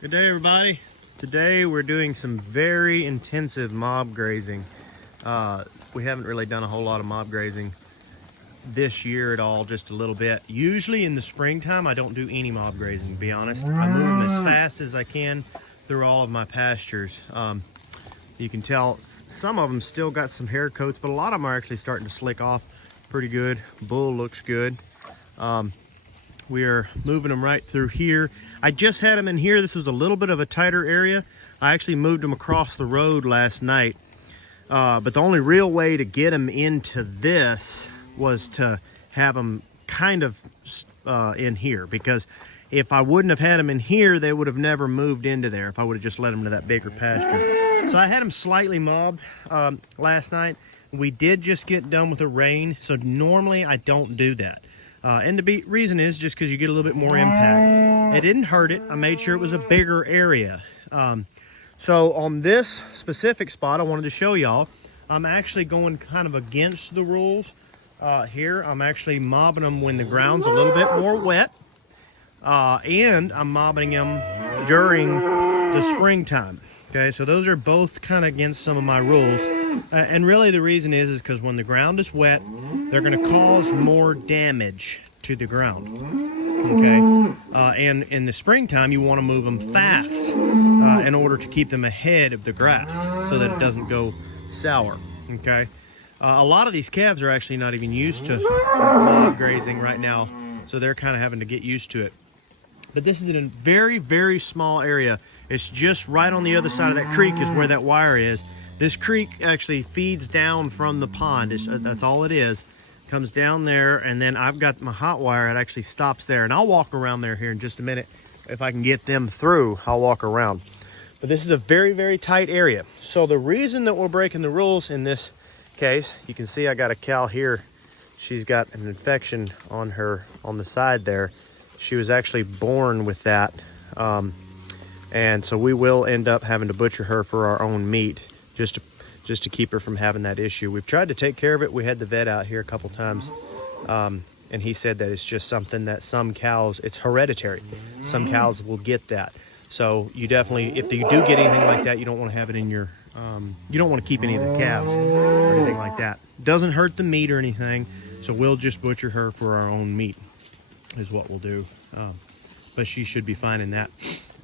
Good day, everybody. Today we're doing some very intensive mob grazing. We haven't really done a whole lot of mob grazing this year at all, just a little bit. Usually in the springtime I don't do any mob grazing, to be honest. I move them as fast as I can through all of my pastures. You can tell some of them still got some hair coats, but a lot of them are actually starting to slick off pretty good. Bull looks good. We are moving them right through here. I just had them in here. This is a little bit of a tighter area. I actually moved them across the road last night. But the only real way to get them into this was to have them kind of in here, because if I wouldn't have had them in here, they would have never moved into there if I would have just let them to that bigger pasture. So I had them slightly mobbed last night. We did just get done with the rain, so normally I don't do that. And the reason is just because you get a little bit more impact. It didn't hurt it. I made sure it was a bigger area. So on this specific spot, I wanted to show y'all, I'm actually going kind of against the rules here. I'm actually mobbing them when the ground's a little bit more wet. And I'm mobbing them during the springtime. Okay, so those are both kind of against some of my rules. And really the reason is because when the ground is wet, they're going to cause more damage to the ground. Okay, and in the springtime, you want to move them fast in order to keep them ahead of the grass so that it doesn't go sour. Okay, a lot of these calves are actually not even used to mob grazing right now, so they're kind of having to get used to it. But this is in a very, very small area. It's just right on the other side of that creek is where that wire is. This creek actually feeds down from the pond. That's all it is. Comes down there, and then I've got my hot wire. It actually stops there, and I'll walk around there here in just a minute. If I can get them through, I'll walk around. But this is a very, very tight area. So the reason that we're breaking the rules in this case, you can see I got a cow here. She's got an infection on her on the side there. She was actually born with that. And so we will end up having to butcher her for our own meat, just to keep her from having that issue. We've tried to take care of it. We had the vet out here a couple times, and he said that it's just something that some cows, it's hereditary. Some cows will get that. So you definitely, if you do get anything like that, you don't want to have it in your, you don't want to keep any of the calves or anything like that. Doesn't hurt the meat or anything, so we'll just butcher her for our own meat is what we'll do. But she should be fine in that.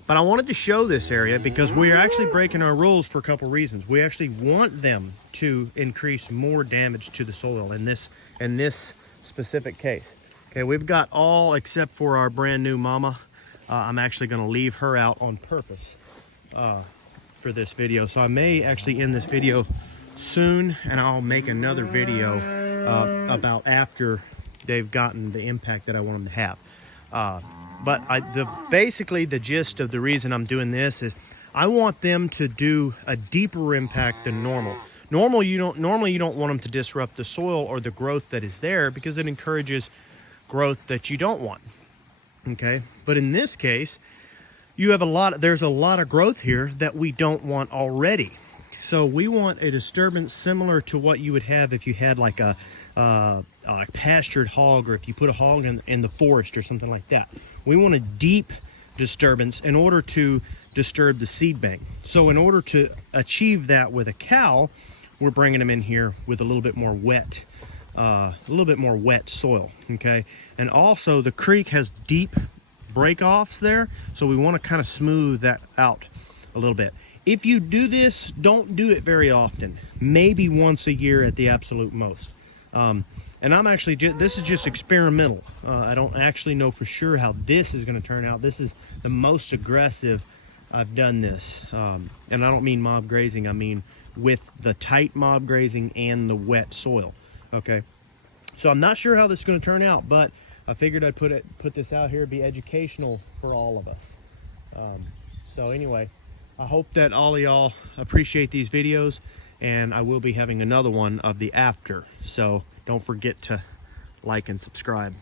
But I wanted to show this area because we are actually breaking our rules for a couple reasons. We actually want them to increase more damage to the soil in this specific case. Okay, we've got all except for our brand new mama. I'm actually going to leave her out on purpose for this video. So I may actually end this video soon, and I'll make another video about after they've gotten the impact that I want them to have. But basically the gist of the reason I'm doing this is I want them to do a deeper impact than normal. Normally you don't want them to disrupt the soil or the growth that is there, because it encourages growth that you don't want. Okay, but in this case, there's a lot of growth here that we don't want already. So we want a disturbance similar to what you would have if you had like a pastured hog, or if you put a hog in the forest or something like that. We want a deep disturbance in order to disturb the seed bank. So in order to achieve that with a cow, we're bringing them in here with a little bit more wet soil. Okay, and also the creek has deep break-offs there, so we want to kind of smooth that out a little bit. If you do this, don't do it very often. Maybe once a year at the absolute most. And I'm actually, this is just experimental. I don't actually know for sure how this is going to turn out. This is the most aggressive I've done this. And I don't mean mob grazing, I mean with the tight mob grazing and the wet soil. Okay, so I'm not sure how this is going to turn out, but I figured I'd put this out here, be educational for all of us. So anyway, I hope that all of y'all appreciate these videos, and I will be having another one of the after. So don't forget to like and subscribe.